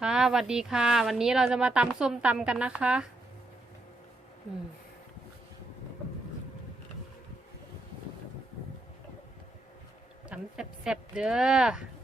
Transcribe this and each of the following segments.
ค่ะสวัสดีค่ะ วันนี้เราจะมาตำส้มตำกันนะคะตำแซ่บๆเด้อ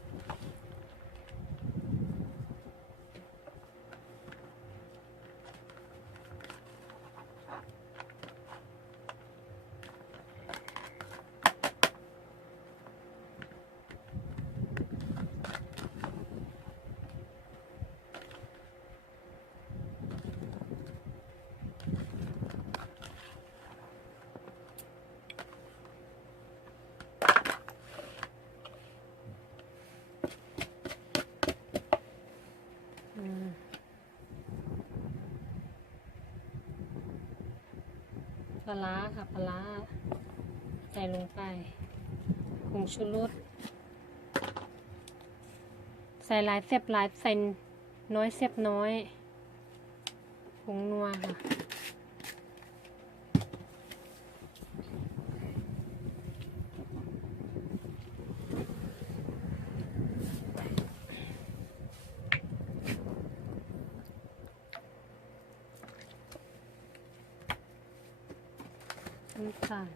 าร้าค่ะปลาร้าใส่ลงไปผงชูรสใส่หลายเสียบหลายใส่น้อยเสียบน้อยผงนัวค่ะ น้ำตาล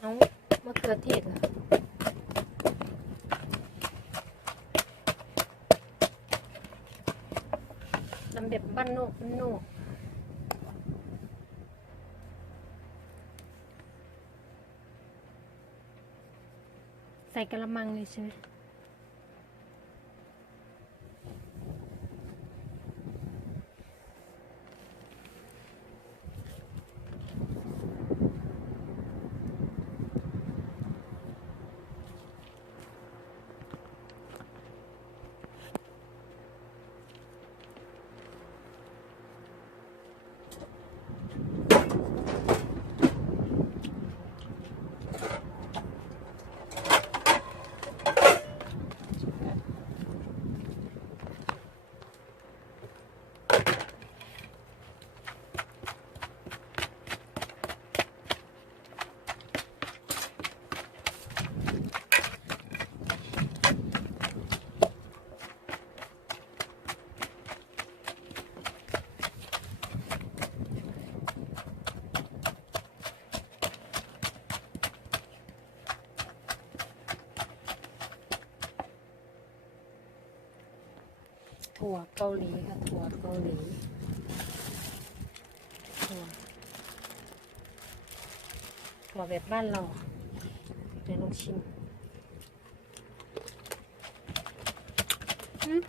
เอามะเขือเทศเหรอ ทำแบบบ้านนอกบ้านนอกใส่กระมังเลยใช่ไหม ถั่วเกาหลีค่ะถั่วเกาหลีถั่วถั่วแบบบ้านเราเดี๋ยวลองชิมอืม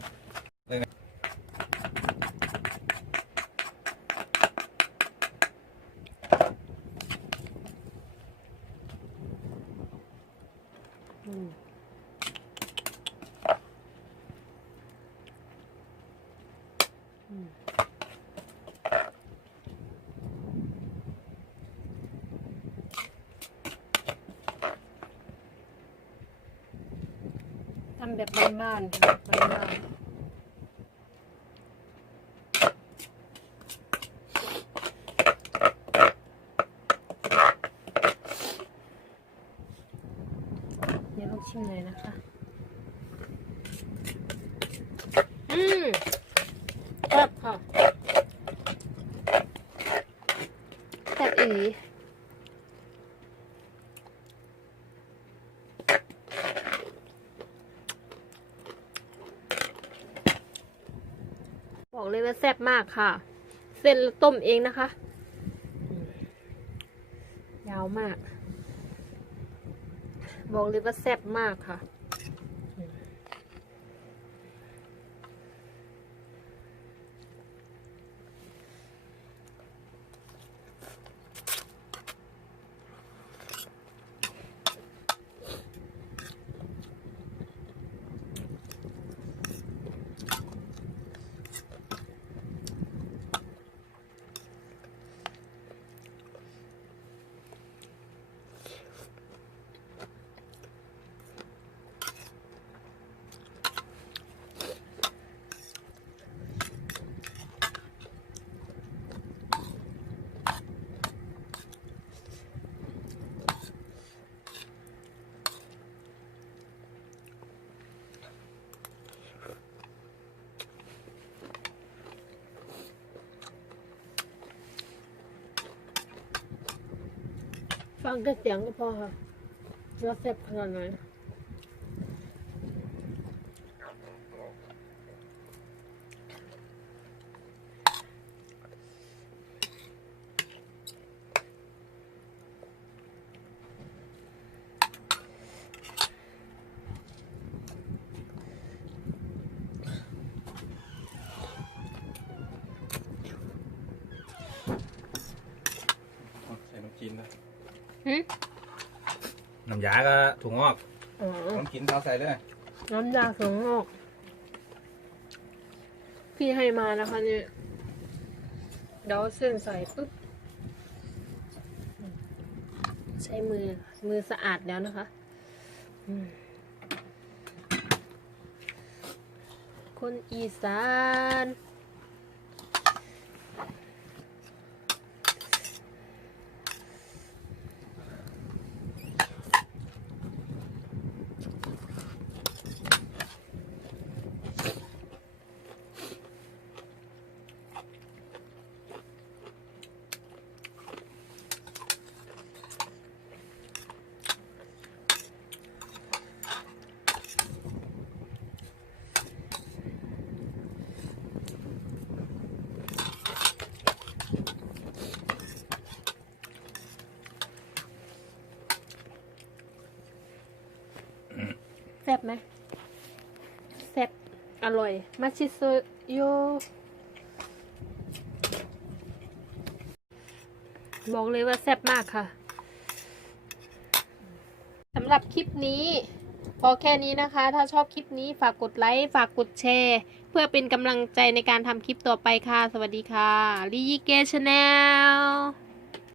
อืม แบบบ้านๆค่ะบ้านๆเดี๋ยวลองชิมหน่อยนะคะ อืมแซ่บค่ะแซ่บอี หลีบอแซ่บมากค่ะ เส้นต้มเองนะคะ ยาวมาก บอกเลยว่าแซ่บมากค่ะ ฟังแค่เสียงก็พอค่ะว่าแซ่บขนาดไหน หืมน้ำยาก็ถั่วงอกอ๋อน้ำกินเขาใส่เลยน้ำยาสงอก พี่ให้มานะคะเนี่ยเดี๋ยวเอาเส้นใส่ปุ๊บ ใช้มือมือสะอาดแล้วนะคะอืมคนอีสาน ซ่บไหมแซ่บอร่อย มาชิโซโยบอกเลยว่าแซ่บมากค่ะสำหรับคลิปนี้ พอแค่นี้นะคะ ถ้าชอบคลิปนี้ฝากกดไลค์ ฝากกดแชร์ เพื่อเป็นกำลังใจในการทำคลิปต่อไปค่ะ สวัสดีค่ะลียีเกชแนล